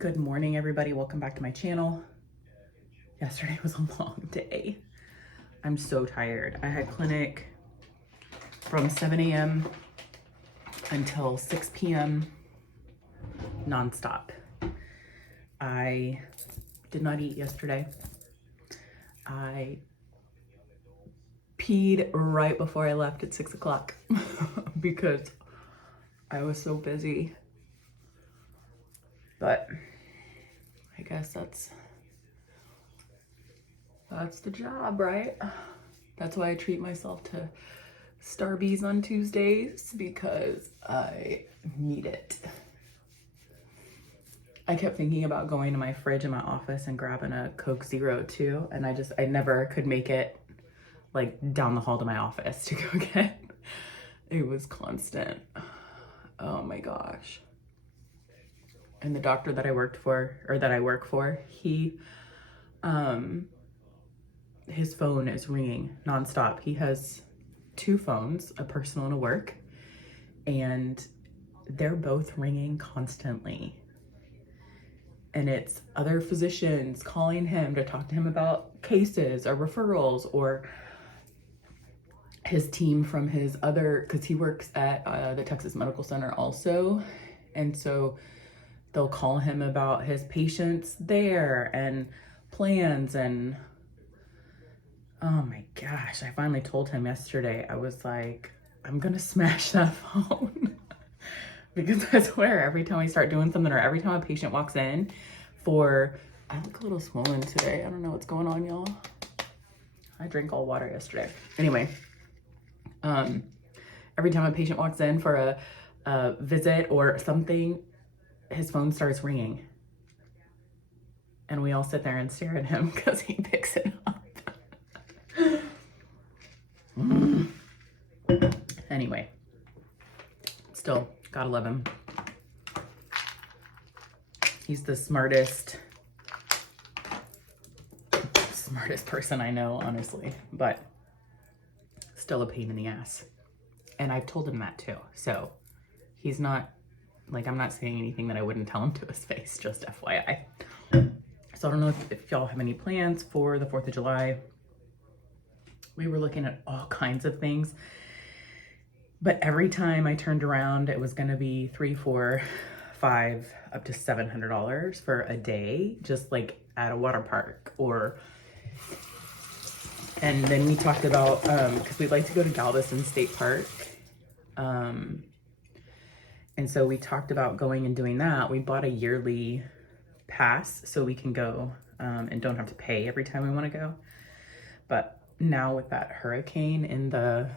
Good morning, everybody. Welcome back to my channel. Yesterday was a long day. I'm so tired. I had clinic from 7 a.m. until 6 p.m. nonstop. I did not eat yesterday. I peed right before I left at 6 o'clock because I was so busy. But I guess that's the job, right? That's why I treat myself to Starbucks on Tuesdays, because I need it. I kept thinking about going to my fridge in my office and grabbing a Coke Zero too, and I never could make it like down the hall to my office to go get. It was constant. Oh my gosh. And the doctor that I work for, he his phone is ringing nonstop. He has two phones, a personal and a work, and they're both ringing constantly. And it's other physicians calling him to talk to him about cases or referrals, or his team from his other, because he works at the Texas Medical Center also. And so they'll call him about his patients there and plans. And oh my gosh, I finally told him yesterday, I was like, I'm gonna smash that phone. Because I swear, every time I start doing something, or every time a patient walks in I look a little swollen today. I don't know what's going on, y'all. I drank all water yesterday. Anyway, every time a patient walks in for a visit or something, his phone starts ringing. And we all sit there and stare at him because he picks it up. Anyway, still gotta love him. He's the smartest person I know, honestly, but still a pain in the ass. And I've told him that too. So he's not, like, I'm not saying anything that I wouldn't tell him to his face, just FYI. So I don't know if y'all have any plans for the 4th of July. We were looking at all kinds of things, but every time I turned around, it was gonna be $300, $400, $500, up to $700 for a day, just like at a water park. And then we talked about, because we'd like to go to Galveston State Park. And so we talked about going and doing that. We bought a yearly pass so we can go and don't have to pay every time we want to go. But now with that hurricane in the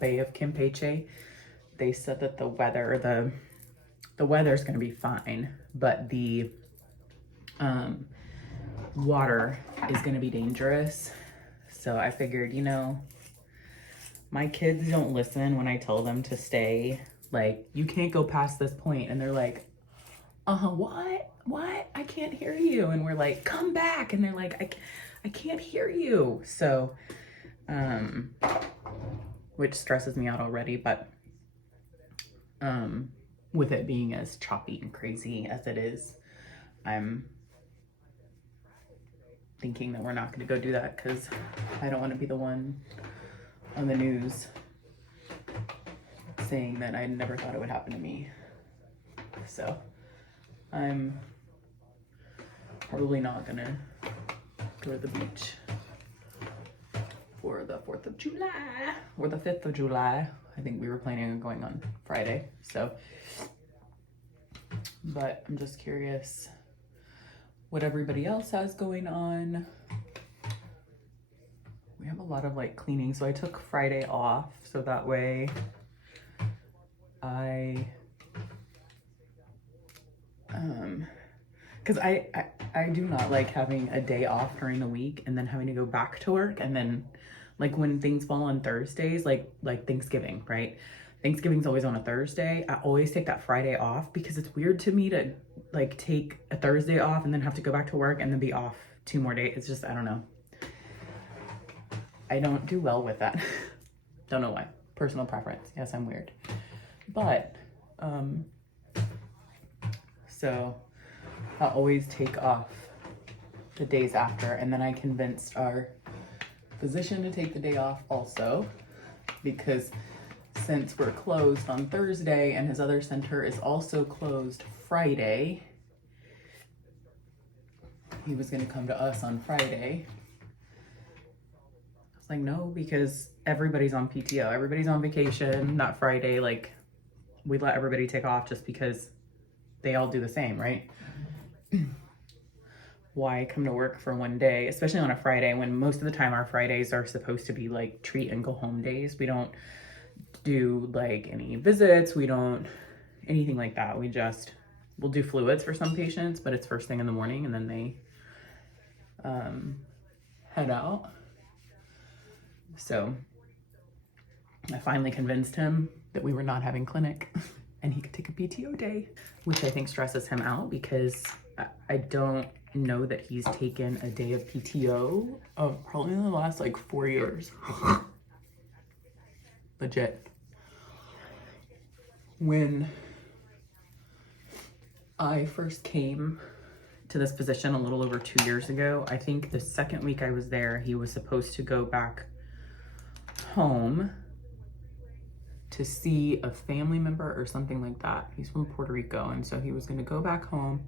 Bay of Campeche, they said that the weather's going to be fine, but the water is going to be dangerous. So I figured, my kids don't listen when I tell them to stay. Like, you can't go past this point. And they're like, what? I can't hear you. And we're like, come back. And they're like, I can't hear you. So, which stresses me out already, but with it being as choppy and crazy as it is, I'm thinking that we're not going to go do that, because I don't want to be the one on the news saying that I never thought it would happen to me. So I'm probably not going to go to the beach for the 4th of July or the 5th of July. I think we were planning on going on Friday. So, but I'm just curious what everybody else has going on. We have a lot of like cleaning. So I took Friday off, so that way because I do not like having a day off during the week and then having to go back to work. And then like when things fall on Thursdays, like Thanksgiving, right? Thanksgiving's always on a Thursday. I always take that Friday off because it's weird to me to like take a Thursday off and then have to go back to work and then be off 2 more days. It's just, I don't know. I don't do well with that. Don't know why. Personal preference. Yes, I'm weird. But So I always take off the days after, and then I convinced our physician to take the day off also, because since we're closed on Thursday and his other center is also closed Friday, he was going to come to us on Friday. I was like, no, because everybody's on PTO, everybody's on vacation that Friday. Like, we let everybody take off just because they all do the same, right? Why come to work for one day, especially on a Friday, when most of the time our Fridays are supposed to be like treat and go home days. We don't do like any visits. We don't anything like that. We'll do fluids for some patients, but it's first thing in the morning and then they head out. So I finally convinced him that we were not having clinic and he could take a PTO day, which I think stresses him out because I don't know that he's taken a day of PTO of probably in the last like 4 years. Legit. When I first came to this position a little over 2 years ago, I think the second week I was there, he was supposed to go back home to see a family member or something like that. He's from Puerto Rico, and so he was going to go back home,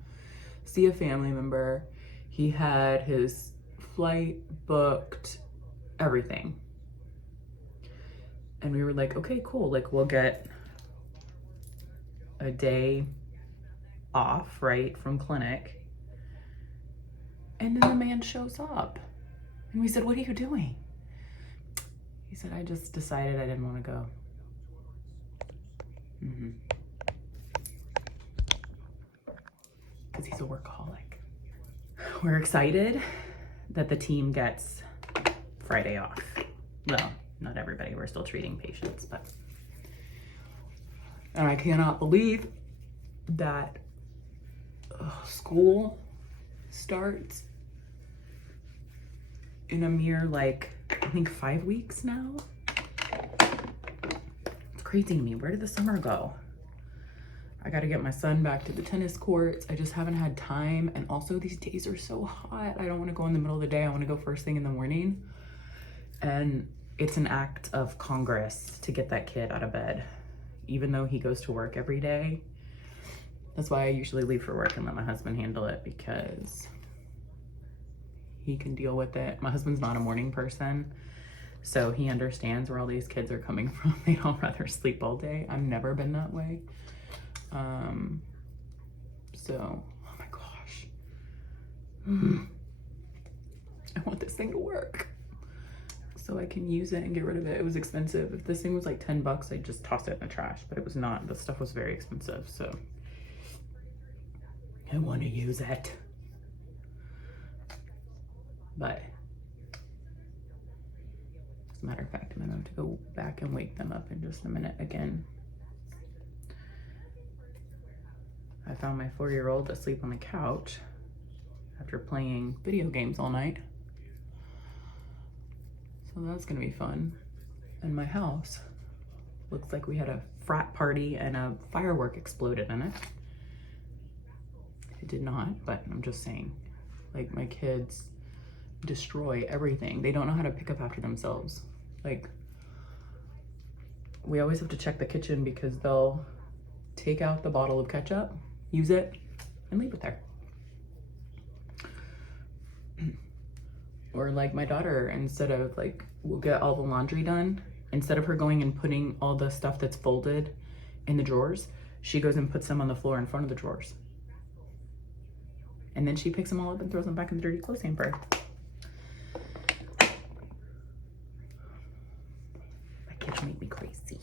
see a family member. He had his flight booked, everything. And we were like, okay, cool. Like, we'll get a day off, right, from clinic. And then the man shows up. And we said, what are you doing? He said, I just decided I didn't want to go. Because he's a workaholic. We're excited that the team gets Friday off. Well, not everybody, we're still treating patients, but. And I cannot believe that school starts in a mere, like, I think 5 weeks now. It's crazy to me. Where did the summer go? I got to get my son back to the tennis courts. I just haven't had time. And also these days are so hot. I don't want to go in the middle of the day. I want to go first thing in the morning. And it's an act of Congress to get that kid out of bed, even though he goes to work every day. That's why I usually leave for work and let my husband handle it, because he can deal with it. My husband's not a morning person, so he understands where all these kids are coming from. They'd all rather sleep all day. I've never been that way. So, oh my gosh. I want this thing to work so I can use it and get rid of it. It was expensive. If this thing was like 10 bucks, I'd just toss it in the trash, but it was not. The stuff was very expensive, so I want to use it. But as a matter of fact, I'm gonna have to go back and wake them up in just a minute again. I found my 4-year-old asleep on the couch after playing video games all night. So that's gonna be fun. And my house looks like we had a frat party and a firework exploded in it. It did not, but I'm just saying, like, my kids destroy everything. They don't know how to pick up after themselves. Like, we always have to check the kitchen because they'll take out the bottle of ketchup, use it, and leave it there. Or like my daughter, instead of like, we'll get all the laundry done, instead of her going and putting all the stuff that's folded in the drawers, she goes and puts them on the floor in front of the drawers. And then she picks them all up and throws them back in the dirty clothes hamper. My kids make me crazy.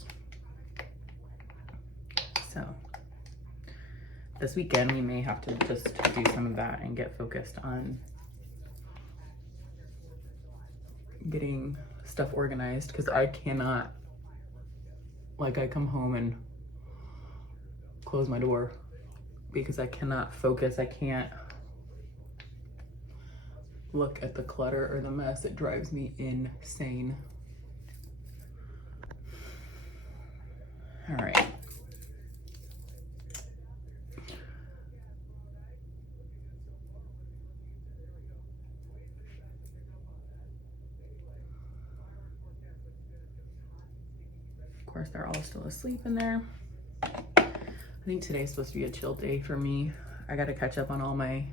So this weekend we may have to just do some of that and get focused on getting stuff organized, because I cannot, like, I come home and close my door because I cannot focus. I can't look at the clutter or the mess. It drives me insane. All right. course, they're all still asleep in there. I think today's supposed to be a chill day for me. I got to catch up on all my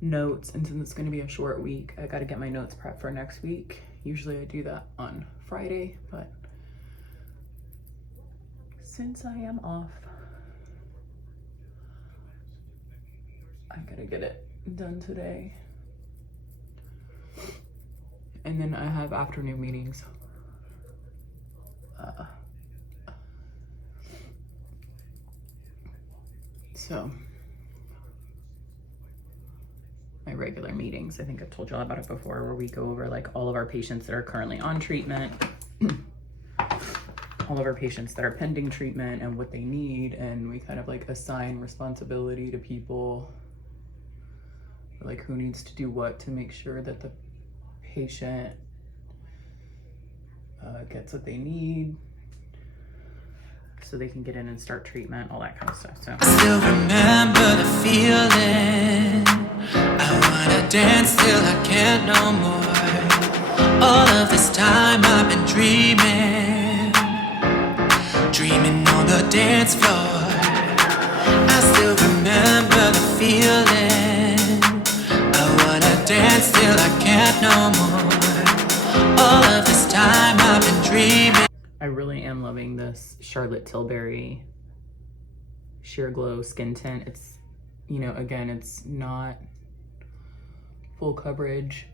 notes, and since it's going to be a short week, I got to get my notes prepped for next week. Usually I do that on Friday, but since I am off, I got to get it done today. And then I have afternoon meetings. So my regular meetings, I think I've told y'all about it before, where we go over like all of our patients that are currently on treatment, all of our patients that are pending treatment and what they need, and we kind of like assign responsibility to people, like who needs to do what to make sure that the patient gets what they need so they can get in and start treatment, all that kind of stuff. So I still remember the feeling. I wanna dance till I can't no more. All of this time I've been dreaming on the dance floor. I still remember the feeling. I wanna dance till I can't no more. All of this time I've been dreaming. I really am loving this Charlotte Tilbury Sheer Glow skin tint. It's, you know, again, it's not full coverage.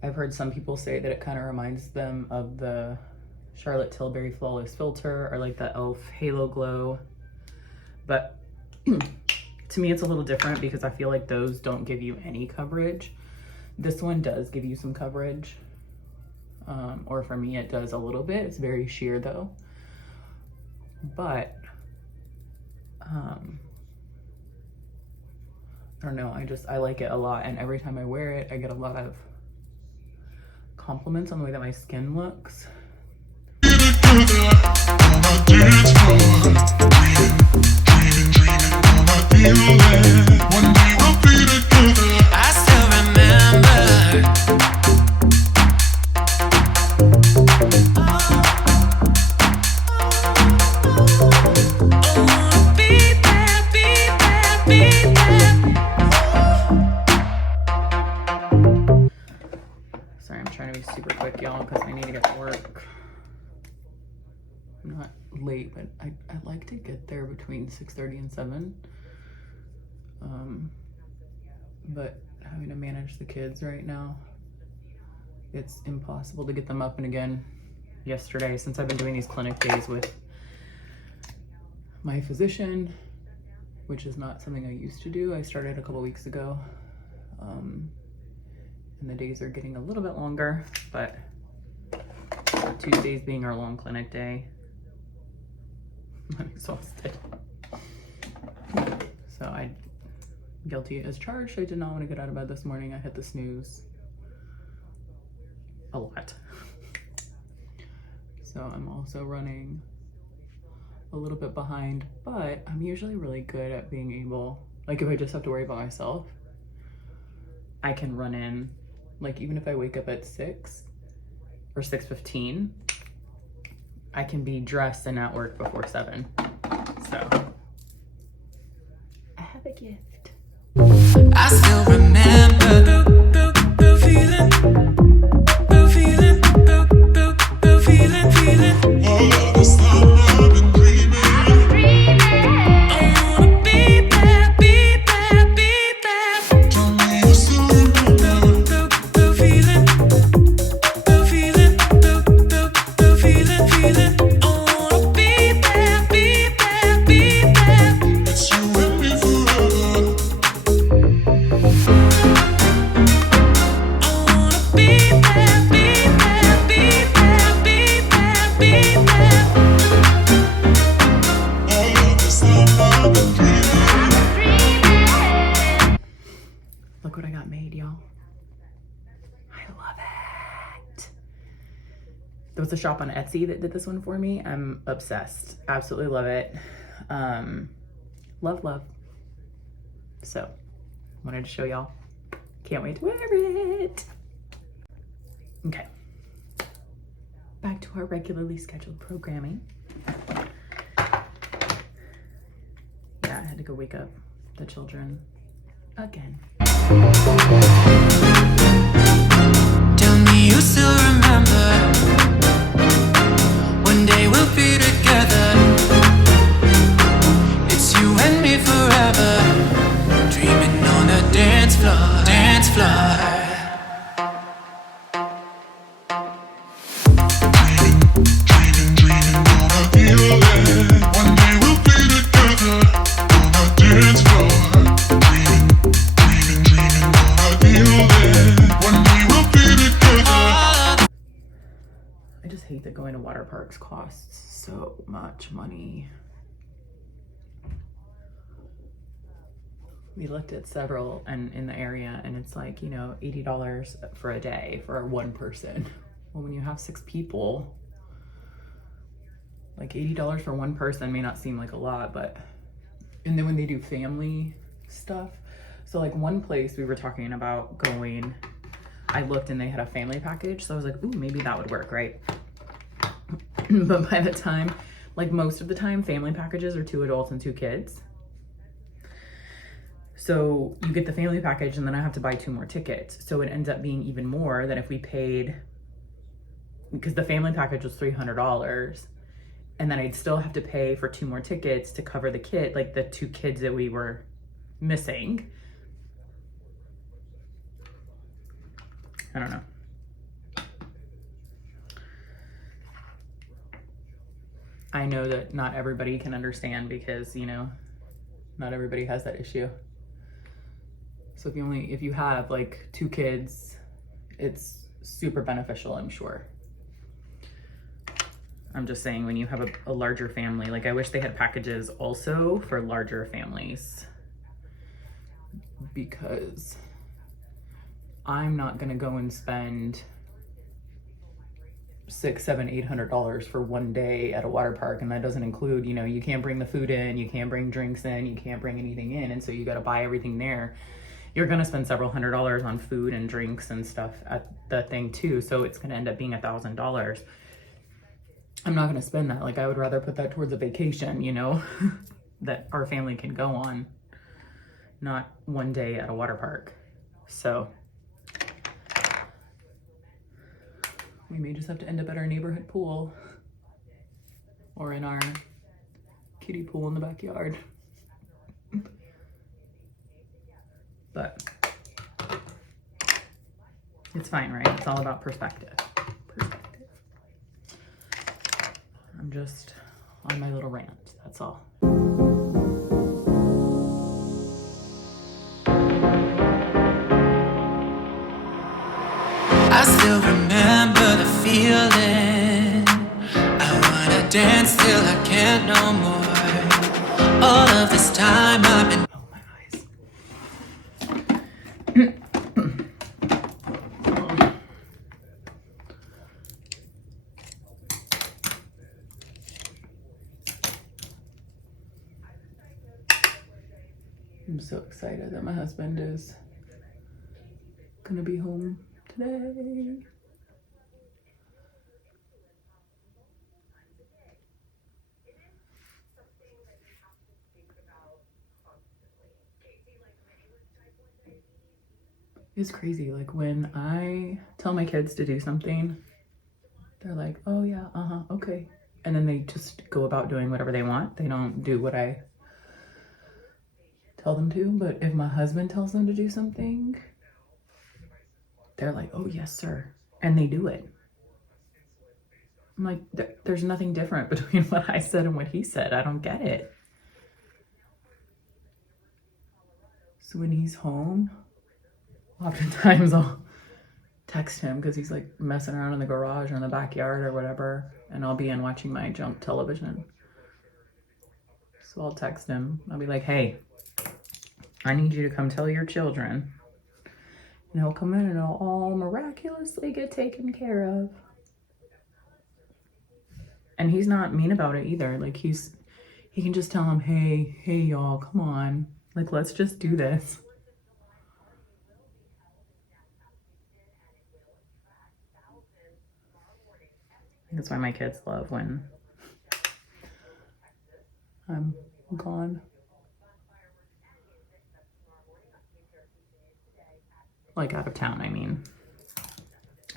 I've heard some people say that it kind of reminds them of the Charlotte Tilbury Flawless Filter or like the e.l.f. Halo Glow. But to me, it's a little different because I feel like those don't give you any coverage. This one does give you some coverage. Or for me, it does a little bit. It's very sheer though. But, I don't know, I like it a lot. And every time I wear it, I get a lot of compliments on the way that my skin looks. I still remember. Sorry, I'm trying to be super quick, y'all, because I need to get to work. I'm not late, but I like to get there between 6:30 and 7. But having to manage the kids right now, it's impossible to get them up. And again, yesterday, since I've been doing these clinic days with my physician, which is not something I used to do. I started a couple weeks ago. And the days are getting a little bit longer, but Tuesdays being our long clinic day, I'm exhausted. So guilty as charged. I did not want to get out of bed this morning. I hit the snooze a lot. So I'm also running a little bit behind, but I'm usually really good at being able, like if I just have to worry about myself, I can run in, like even if I wake up at 6 or 6:15, I can be dressed and at work before 7. So I have a gift. I still remember the feeling. All of this time I've been dreaming. I wanna be there. Tell me you still remember the feeling. I wanna be there. It's you and me forever. Look what I got made, y'all. I love it. There was a shop on Etsy that did this one for me. I'm obsessed. Absolutely love it. Love. So, wanted to show y'all. Can't wait to wear it. Okay. Back to our regularly scheduled programming. could wake up the children again. Tell me you still remember. One day we'll be together. It's you and me forever. Dreaming on the dance floor, dance floor. I just hate that going to water parks costs so much money. We looked at several and in the area, and it's like, you know, $80 for a day for one person. Well, when you have 6 people, like $80 for one person may not seem like a lot, but, and then when they do family stuff, so like one place we were talking about going, I looked and they had a family package, so I was like, ooh, maybe that would work, right? But by the time, like most of the time, family packages are 2 adults and 2 kids. So you get the family package and then I have to buy 2 more tickets. So it ends up being even more than if we paid, because the family package was $300. And then I'd still have to pay for 2 more tickets to cover the kid, like the 2 kids that we were missing. I don't know. I know that not everybody can understand because, you know, not everybody has that issue. So if you have like 2 kids, it's super beneficial, I'm sure. I'm just saying when you have a larger family, like I wish they had packages also for larger families, because I'm not gonna go and spend $600, $700, $800 for one day at a water park, and that doesn't include, you know, you can't bring the food in, you can't bring drinks in, you can't bring anything in, and so you got to buy everything there. You're gonna spend several $100s on food and drinks and stuff at the thing too, so it's gonna end up being $1,000. I'm not gonna spend that. Like I would rather put that towards a vacation, you know, that our family can go on, not one day at a water park. So we may just have to end up at our neighborhood pool or in our kiddie pool in the backyard. But it's fine, right? It's all about perspective. I'm just on my little rant, that's all. I still remember the feeling. I wanna dance till I can't no more. All of this time I've been. Oh, my eyes. I'm so excited that my husband is gonna be home today. It's crazy, like when I tell my kids to do something, they're like, oh yeah, okay. And then they just go about doing whatever they want. They don't do what I tell them to. But if my husband tells them to do something, they're like, oh yes, sir. And they do it. I'm like, there's nothing different between what I said and what he said. I don't get it. So when he's home, oftentimes I'll text him because he's like messing around in the garage or in the backyard or whatever, and I'll be in watching my junk television. So I'll text him. I'll be like, hey, I need you to come tell your children. And he'll come in and it'll all miraculously get taken care of. And he's not mean about it either. Like he can just tell them, hey y'all, come on. Like, let's just do this. That's why my kids love when I'm gone. like out of town, I mean.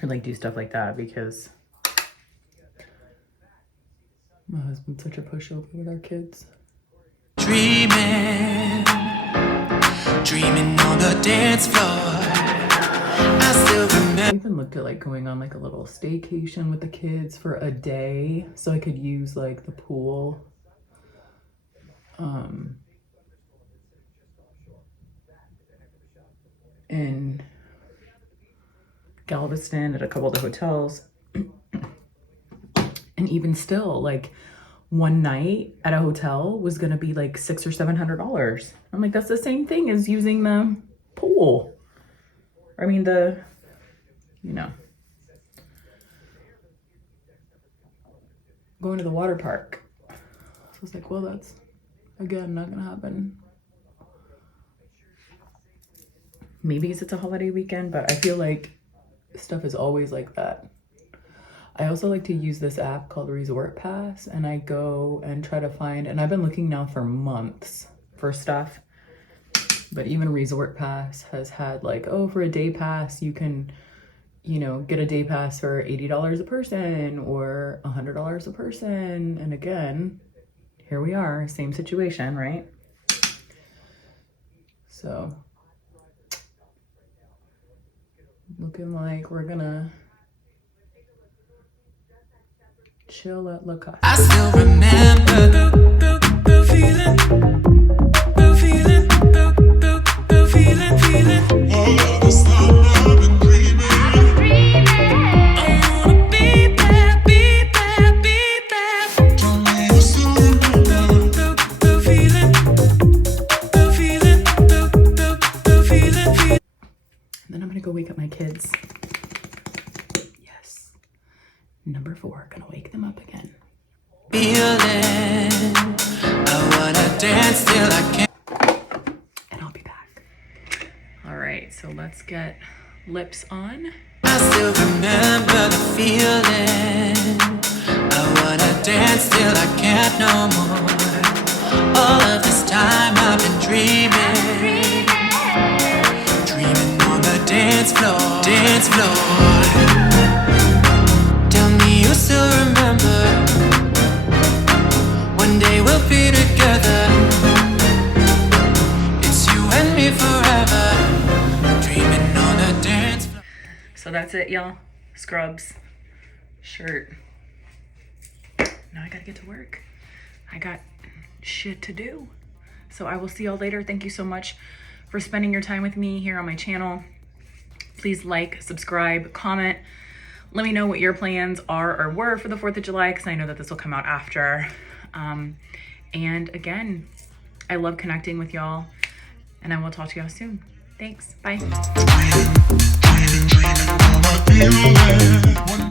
I like do stuff like that because my husband's such a pushover with our kids. Dreaming on the dance floor. I still remember. I even looked at like going on like a little staycation with the kids for a day so I could use like the pool. In Galveston at a couple of the hotels. And even still, like one night at a hotel was gonna be like $600 or $700. I'm like, that's the same thing as using the pool. I mean, going to the water park. So I was like, well, that's again not gonna happen. Maybe it's a holiday weekend, but I feel like stuff is always like that. I also like to use this app called Resort Pass, and I go and try to find, and I've been looking now for months for stuff, but even Resort Pass has had like, oh, for a day pass, you can, you know, get a day pass for $80 a person or $100 a person. And again, here we are, same situation, right? So looking like we're gonna chill at La Casa. I still remember the feeling. All of this time I've been dreaming. I wanna be there. Tell me you still remember the feeling. And then I'm gonna go wake up my kids. Yes. Number 4, gonna wake them up again. Feeling. I wanna dance till I can't. And I'll be back. All right, so let's get lips on. I still remember the feeling. I wanna dance till I can't no more. All of this time I've been dreaming on the dance floor. Tell me you still remember. One day we'll be together. It's you and me forever. Dreaming on the dance floor. So that's it, y'all. Scrubs, shirt. Now I gotta get to work. I got shit to do. So I will see y'all later. Thank you so much for spending your time with me here on my channel. Please like, subscribe, comment. Let me know what your plans are or were for the 4th of July, because I know that this will come out after. And again, I love connecting with y'all, and I will talk to y'all soon. Thanks. Bye. Dreaming, all I feel.